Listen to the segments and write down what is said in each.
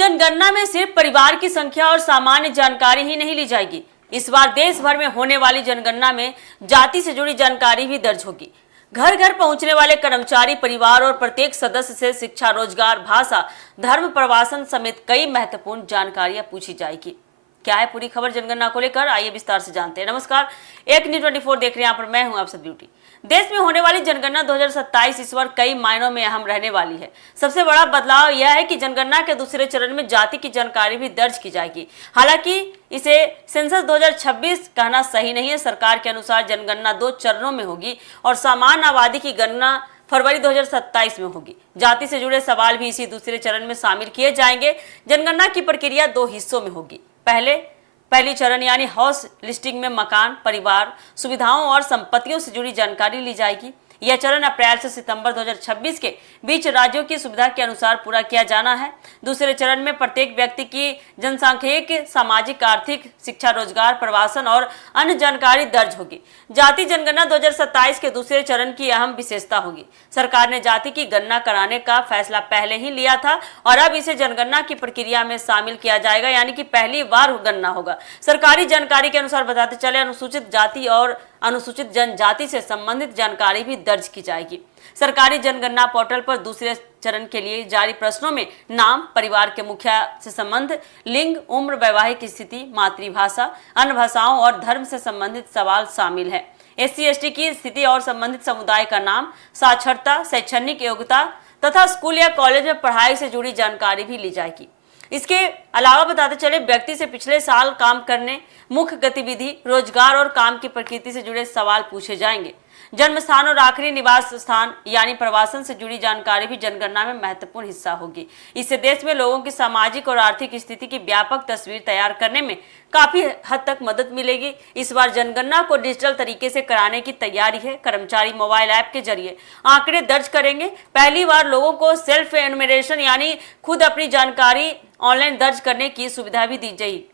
जनगणना में सिर्फ परिवार की संख्या और सामान्य जानकारी ही नहीं ली जाएगी। इस बार देश भर में होने वाली जनगणना में जाति से जुड़ी जानकारी भी दर्ज होगी। घर घर पहुंचने वाले कर्मचारी, परिवार और प्रत्येक सदस्य से शिक्षा, रोजगार, भाषा, धर्म, प्रवासन समेत कई महत्वपूर्ण जानकारियां पूछी जाएगी। क्या है पूरी खबर जनगणना को लेकर, आइए विस्तार से जानते हैं। नमस्कार, एक न्यूज़ 24 देख रहे हैं, यहाँ पर मैं हूं आप सब ब्यूटी। देश में होने वाली जनगणना 2027 इस बार कई मायनों में अहम रहने वाली है। सबसे बड़ा बदलाव यह है कि जनगणना के दूसरे चरण में जाति की जानकारी भी दर्ज की जाएगी। हालांकि इसे सेंसस 2026 कहना सही नहीं है। सरकार के अनुसार जनगणना 2 चरणों में होगी और सामान्य आबादी की गणना फरवरी 2027 में होगी। जाति से जुड़े सवाल भी इसी दूसरे चरण में शामिल किए जाएंगे। जनगणना की प्रक्रिया 2 हिस्सों में होगी। पहली चरण यानी हाउस लिस्टिंग में मकान, परिवार, सुविधाओं और संपत्तियों से जुड़ी जानकारी ली जाएगी। यह चरण अप्रैल से सितंबर 2026 के बीच राज्यों की सुविधा के अनुसार पूरा किया जाना है। दूसरे चरण में प्रत्येक व्यक्ति की जनसांख्यिक, सामाजिक, आर्थिक, शिक्षा, रोजगार, प्रवासन और अन्य जानकारी दर्ज होगी। जाति जनगणना 2027 के दूसरे चरण की अहम विशेषता होगी। सरकार ने जाति की गणना कराने का फैसला पहले ही लिया था और अब इसे जनगणना की प्रक्रिया में शामिल किया जाएगा, यानी कि पहली बार गणना होगा। सरकारी जानकारी के अनुसार बताते चले, अनुसूचित जाति और अनुसूचित जनजाति से संबंधित जानकारी भी दर्ज की जाएगी। सरकारी जनगणना पोर्टल पर दूसरे चरण के लिए जारी प्रश्नों में नाम, परिवार के मुखिया से संबंध, लिंग, उम्र, वैवाहिक स्थिति, मातृभाषा, अन्य भाषाओं और धर्म से संबंधित सवाल शामिल है। SC/ST की स्थिति और संबंधित समुदाय का नाम, साक्षरता, शैक्षणिक योग्यता तथा स्कूल या कॉलेज में पढ़ाई से जुड़ी जानकारी भी ली जाएगी। इसके अलावा बताते चले, व्यक्ति से पिछले साल काम करने, मुख्य गतिविधि, रोजगार और काम की प्रकृति से जुड़े सवाल पूछे जाएंगे। जन्म स्थान और आखिरी निवास स्थान यानी प्रवासन से जुड़ी जानकारी भी जनगणना में महत्वपूर्ण हिस्सा होगी। इससे देश में लोगों की सामाजिक और आर्थिक स्थिति की व्यापक तस्वीर तैयार करने में काफी हद तक मदद मिलेगी। इस बार जनगणना को डिजिटल तरीके से कराने की तैयारी है। कर्मचारी मोबाइल ऐप के जरिए आंकड़े दर्ज करेंगे। पहली बार लोगों को सेल्फ एनुमरेशन यानी खुद अपनी जानकारी ऑनलाइन दर्ज करने की सुविधा भी दी जाएगी।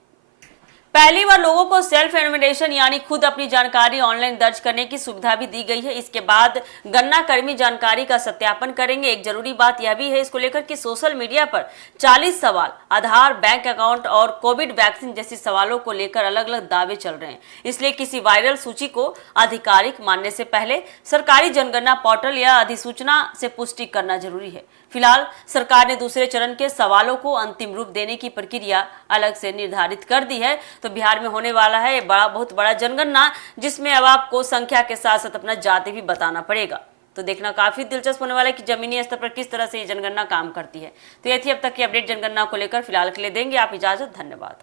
पहली बार लोगों को सेल्फ एनुमरेशन यानी खुद अपनी जानकारी ऑनलाइन दर्ज करने की सुविधा भी दी गई है। इसके बाद गणना कर्मी जानकारी का सत्यापन करेंगे। एक जरूरी बात यह भी है इसको लेकर कि सोशल मीडिया पर 40 सवाल आधार, बैंक अकाउंट और कोविड वैक्सीन जैसी सवालों को लेकर अलग अलग दावे चल रहे हैं। इसलिए किसी वायरल सूची को आधिकारिक मानने से पहले सरकारी जनगणना पोर्टल या अधिसूचना से पुष्टि करना जरूरी है। फिलहाल सरकार ने दूसरे चरण के सवालों को अंतिम रूप देने की प्रक्रिया अलग से निर्धारित कर दी है। तो बिहार में होने वाला है बहुत बड़ा जनगणना, जिसमें अब आपको संख्या के साथ साथ अपना जाति भी बताना पड़ेगा। तो देखना काफी दिलचस्प होने वाला है कि जमीनी स्तर पर किस तरह से ये जनगणना काम करती है। तो ये थी अब तक की अपडेट जनगणना को लेकर। फिलहाल के लिए देंगे आप इजाजत। धन्यवाद।